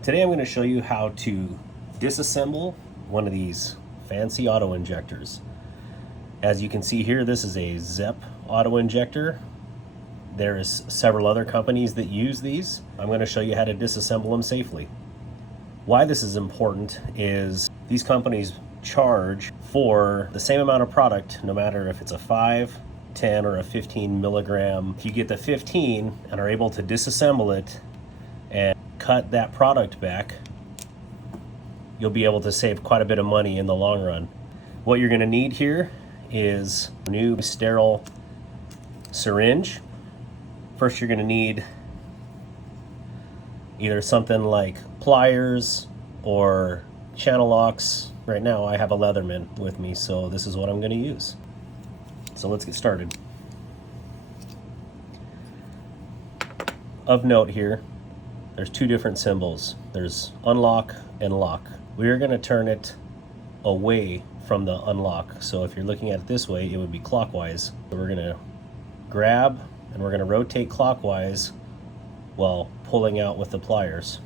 Today I'm going to show you how to disassemble one of these fancy auto injectors. As you can see here, this is a Zep auto injector. There is several other companies that use these. I'm going to show you how to disassemble them safely. Why this is important is these companies charge for the same amount of product, no matter if it's a 5, 10, or a 15 milligram. If you get the 15 and are able to disassemble it and cut that product back, you'll be able to save quite a bit of money in the long run. What you're going to need here is a new sterile syringe. First, you're going to need either something like pliers or channel locks. Right now I have a Leatherman with me, so this is what I'm going to use. So let's get started. Of note here, there's two different symbols. There's unlock and lock. We are going to turn it away from the unlock. So if you're looking at it this way, it would be clockwise. So we're going to grab and we're going to rotate clockwise while pulling out with the pliers.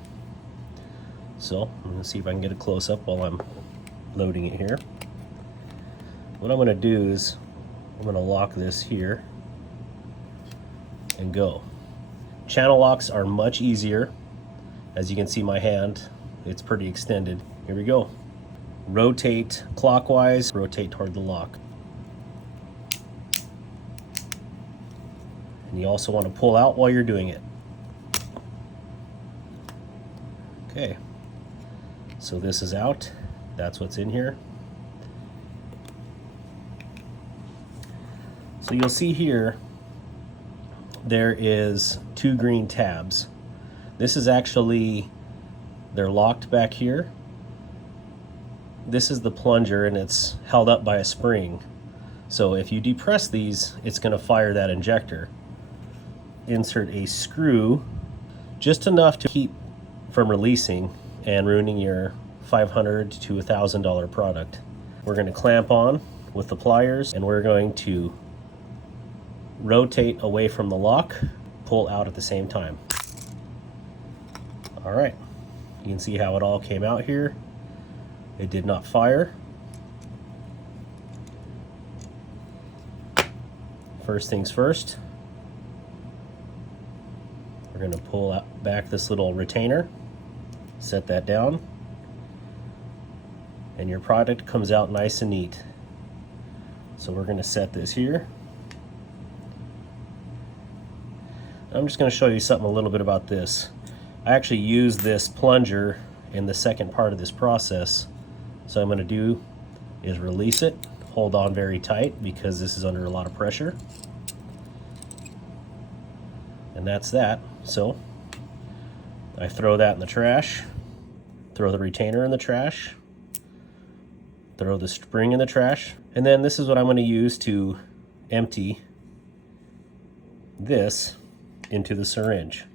So I'm going to see if I can get a close up while I'm loading it here. What I'm going to do is I'm going to lock this here and go. Channel locks are much easier. As you can see, my hand, it's pretty extended. Here we go. Rotate clockwise, rotate toward the lock. And you also want to pull out while you're doing it. Okay, so this is out. That's what's in here. So you'll see here, there is two green tabs. This is actually, they're locked back here. This is the plunger and it's held up by a spring. So if you depress these, it's going to fire that injector. Insert a screw, just enough to keep from releasing and ruining your $500 to $1,000 product. We're going to clamp on with the pliers and we're going to rotate away from the lock, pull out at the same time. All right, you can see how it all came out here. It did not fire. First things first, we're going to pull out back this little retainer, set that down, and your product comes out nice and neat. So we're going to set this here. I'm just going to show you something a little bit about this. I actually use this plunger in the second part of this process. So what I'm going to do is release it, hold on very tight because this is under a lot of pressure. And that's that. So I throw that in the trash, throw the retainer in the trash, throw the spring in the trash, and then this is what I'm going to use to empty this into the syringe.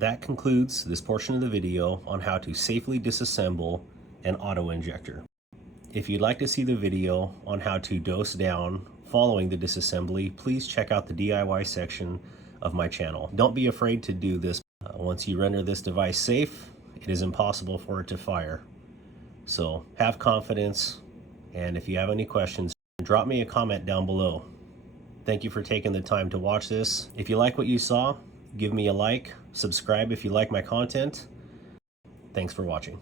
That concludes this portion of the video on how to safely disassemble an auto injector. If you'd like to see the video on how to dose down following the disassembly, please check out the DIY section of my channel. Don't be afraid to do this. Once you render this device safe, it is impossible for it to fire. So have confidence, and if you have any questions, drop me a comment down below. Thank you for taking the time to watch this. If you like what you saw, give me a like, subscribe if you like my content. Thanks for watching.